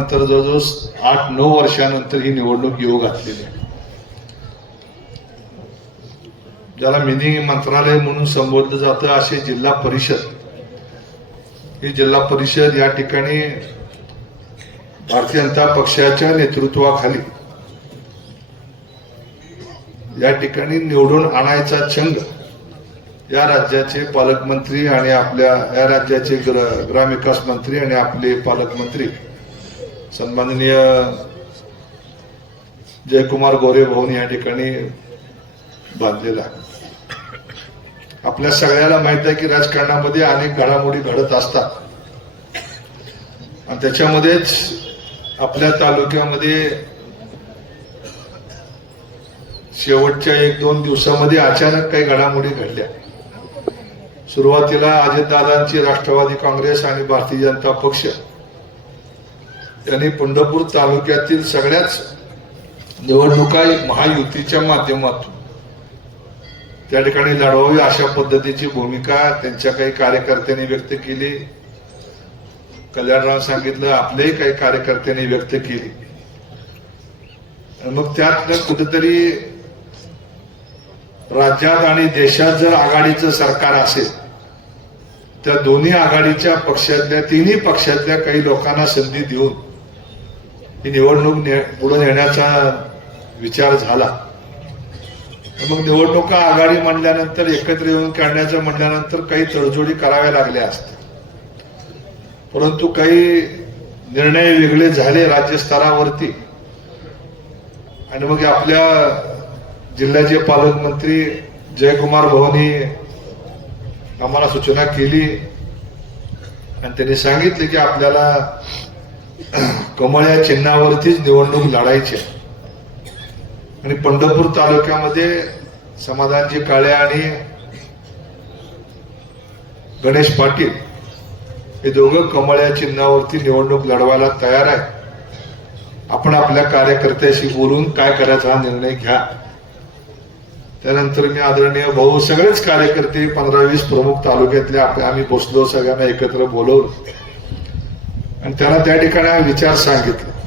त्यानंतर जवळजवळ 8-9 वर्षानंतर ही निवडणूक येऊ घातलेली आहे. ज्याला मिनी मंत्रालय म्हणून संबोधलं जातं असे जिल्हा परिषद, ही जिल्हा परिषद या ठिकाणी भारतीय जनता पक्षाच्या नेतृत्वाखाली या ठिकाणी निवडून आणायचा छंद या राज्याचे पालकमंत्री आणि आपल्या या राज्याचे ग्रामविकास मंत्री आणि आपले पालकमंत्री सन्माननीय जयकुमार गोरे भाऊनी या ठिकाणी बांधलेला आहे. आपल्या सगळ्याला माहित आहे की राजकारणामध्ये अनेक घडामोडी घडत असतात आणि त्याच्यामध्येच आपल्या तालुक्यामध्ये शेवटच्या 1-2 दिवसामध्ये अचानक काही घडामोडी घडल्या. सुरुवातीला अजितदादांची राष्ट्रवादी काँग्रेस आणि भारतीय जनता पक्ष यांनी पंढरपूर तालुक्यातील सगळ्याच निवडणुका महायुतीच्या माध्यमातून त्या ठिकाणी लढवावी अशा पद्धतीची भूमिका त्यांच्या काही कार्यकर्त्यांनी व्यक्त केली. कल्याणराव सांगितलं, आपलेही काही कार्यकर्त्यांनी व्यक्त केली. मग त्यात कुठेतरी राज्यात आणि देशात जर आघाडीचं सरकार असेल त्या दोन्ही आघाडीच्या पक्षातल्या, तिन्ही पक्षातल्या काही लोकांना संधी देऊन ही निवडणूक पुढे नेण्याचा विचार झाला. मग निवडणुका आघाडी म्हणल्यानंतर एकत्र येऊन काढण्याचं म्हणल्यानंतर काही तडजोडी कराव्या लागल्या असतील, परंतु काही निर्णय वेगळे झाले राज्यस्तरावरती. आणि मग आपल्या जिल्ह्याचे पालकमंत्री जयकुमार भाऊनी आम्हाला सूचना केली आणि त्यांनी सांगितले की आपल्याला कमळ या चिन्हावरतीच निवडणूक लढायची आहे. आणि पंढरपूर तालुक्यामध्ये समाधानजी काळे आणि गणेश पाटील हे दोघं कमळ या चिन्हावरती निवडणूक लढवायला तयार आहे. आपण आपल्या कार्यकर्त्याशी बोलून काय करायचा हा निर्णय घ्या. त्यानंतर मी आदरणीय भाऊ सगळेच कार्यकर्ते 15-20 प्रमुख तालुक्यातले आम्ही बसलो, सगळ्यांना एकत्र बोलवलं आणि त्यांना त्या ठिकाणी विचार सांगितले.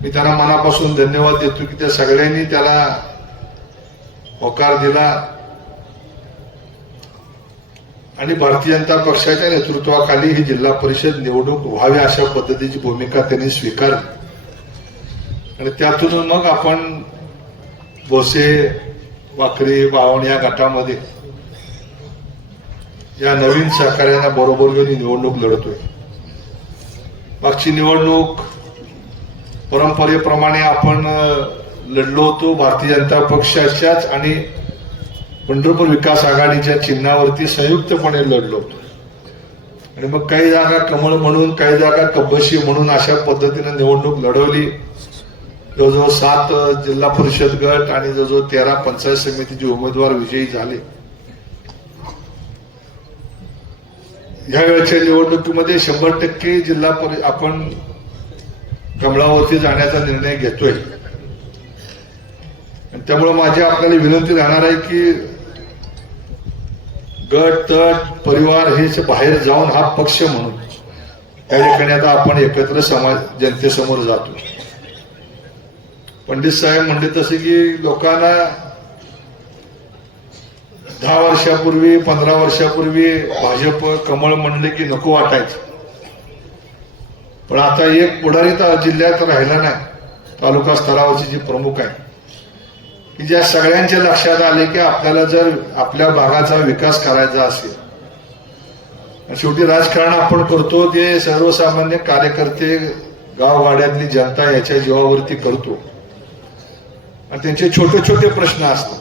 मी त्यांना मनापासून धन्यवाद देतो की त्या सगळ्यांनी त्याला होकार दिला आणि भारतीय जनता पक्षाच्या नेतृत्वाखाली ही जिल्हा परिषद निवडणूक व्हावी अशा पद्धतीची भूमिका त्यांनी स्वीकारली. आणि त्यातून मग आपण भोसे, वाकरी, बावण या गटामध्ये या नवीन सहकार्यांना बरोबर घेऊन ही निवडणूक लढतोय. मागची निवडणूक परंपरेप्रमाणे आपण लढलो होतो भारतीय जनता पक्षाच्याच आणि पंढरपूर विकास आघाडीच्या चिन्हावरती संयुक्तपणे लढलो होतो. आणि मग काही जागा कमळ म्हणून, काही जागा कब्बशी म्हणून अशा पद्धतीने निवडणूक लढवली. जवळजवळ 7 जिल्हा परिषद गट आणि जवळजवळ 13 पंचायत समितीचे उमेदवार विजयी झाले. ह्या वेळच्या निवडणुकीमध्ये 100% जिल्हा आपण कमळावरती जाण्याचा निर्णय घेतोय. त्यामुळे माझी आपल्याला विनंती राहणार आहे की गट, तट, परिवार हे बाहेर जाऊन हा पक्ष म्हणून त्या ठिकाणी आता आपण एकत्र जनतेसमोर जातो. पंडित साहेब म्हणले तसे की लोकांना 10 वर्षापूर्वी 15 वर्षापूर्वी भाजप कमळ म्हणले की नको वाटायचं, पण आता एक पुढारी तर जिल्ह्यात राहिला नाही, तालुका स्तरावरची जी प्रमुख आहे की ज्या सगळ्यांच्या लक्षात आले की आपल्याला जर आपल्या भागाचा विकास करायचा असेल, शेवटी राजकारण आपण करतो ते सर्वसामान्य कार्यकर्ते, गावगाड्यातली जनता याच्या जीवावरती करतो आणि त्यांचे छोटे छोटे प्रश्न असतात.